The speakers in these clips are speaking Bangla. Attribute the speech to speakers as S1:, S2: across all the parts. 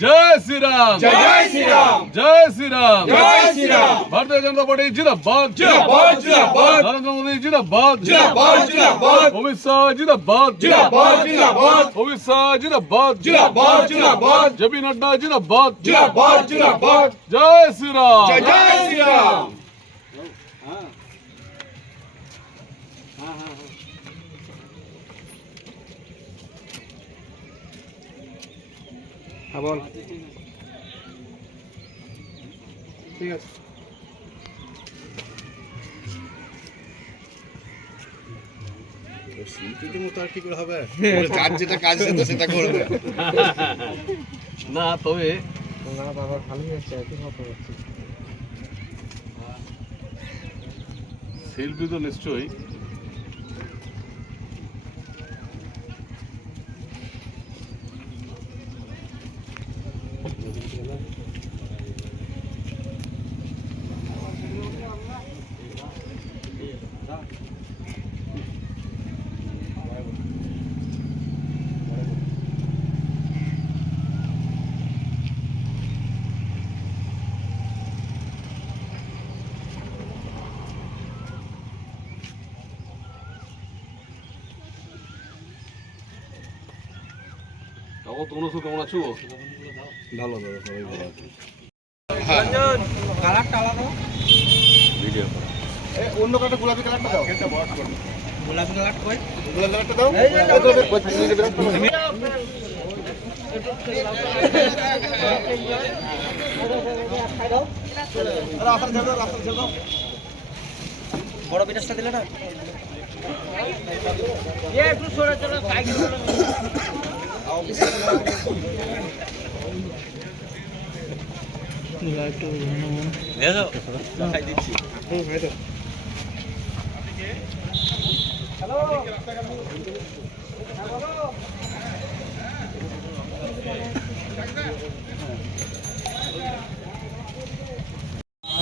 S1: जय श्री राम
S2: जय श्री राम
S1: जय श्री राम
S2: जय श्री राम
S1: भारतीय जनता पार्टी जिंदाबाद
S2: जिंदाबाद जिंदाबाद
S1: नरेंद्र मोदी जिंदाबाद
S2: जिंदाबाद जिंदाबाद
S1: अमित शाह जिंदाबाद
S2: जिंदाबाद जिंदाबाद
S1: अमित शाह जिंदाबाद
S2: जिंदाबाद जिंदाबाद
S1: जेपी नड्डा जिंदाबाद
S2: जिंदाबाद जिंदाबाद
S1: जय श्री राम
S3: হ্যাঁ বল। ঠিক আছে। শিল্পীদের মতো আর কি করে হবে? যার যেটা কাজ সেটা সেটা করবে।
S1: না তবে
S3: না বাবা ভালোই আছে একই মতো হচ্ছে
S1: শিল্পী তো নিশ্চয়ই। তাও তোমরা সব কেমন আছো
S3: ভালো দাদা সবাই ভালো আছে
S4: ভিডিও
S3: অন্য কালারটা গোলাপি কালারটা দাও। গোলাপি কালার কই? গোলাপি কালারটা দাও। রাস্তা ছেড়ে দাও রাস্তা ছেড়ে দাও।
S5: বড় বিটাসটা দিলে না?
S3: হুম এই তো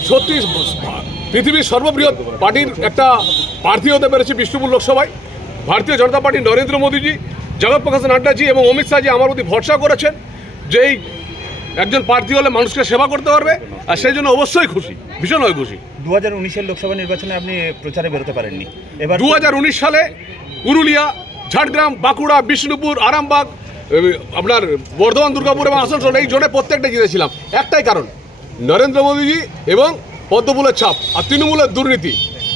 S1: সত্যি পৃথিবীর সর্ববৃহৎ পার্টির একটা প্রার্থী হতে পেরেছে বিষ্ণুপুর লোকসভায়। ভারতীয় জনতা পার্টি নরেন্দ্র মোদীজি জগৎ প্রকাশ নাড্ডাজি এবং অমিত শাহজি আমার প্রতি ভরসা করেছেন যে এই একজন প্রার্থী হলে মানুষকে সেবা করতে পারবে আর সেই জন্য অবশ্যই খুশি ভীষণ ভীষণভাবে খুশি।
S6: দু হাজার উনিশের লোকসভা নির্বাচনে আপনি প্রচারে বেরোতে পারেননি। এবার
S1: দু হাজার উনিশ সালে পুরুলিয়া ঝাড়গ্রাম বাঁকুড়া বিষ্ণুপুর আরামবাগ আপনার বর্ধমান দুর্গাপুর এবং আসানসোল এই জোনে প্রত্যেকটা জিতেছিলাম। একটাই কারণ নরেন্দ্র মোদীজি এবং পদ্মফুলের ছাপ আর তৃণমূলের দুর্নীতি।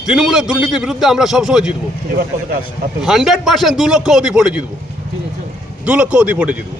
S1: তৃণমূলের দুর্নীতির বিরুদ্ধে আমরা সবসময় জিতবো। হান্ড্রেড পার্সেন্ট দু লক্ষ অধিক ভোটে জিতবো। দু লক্ষ অধিক ভোটে জিতবো।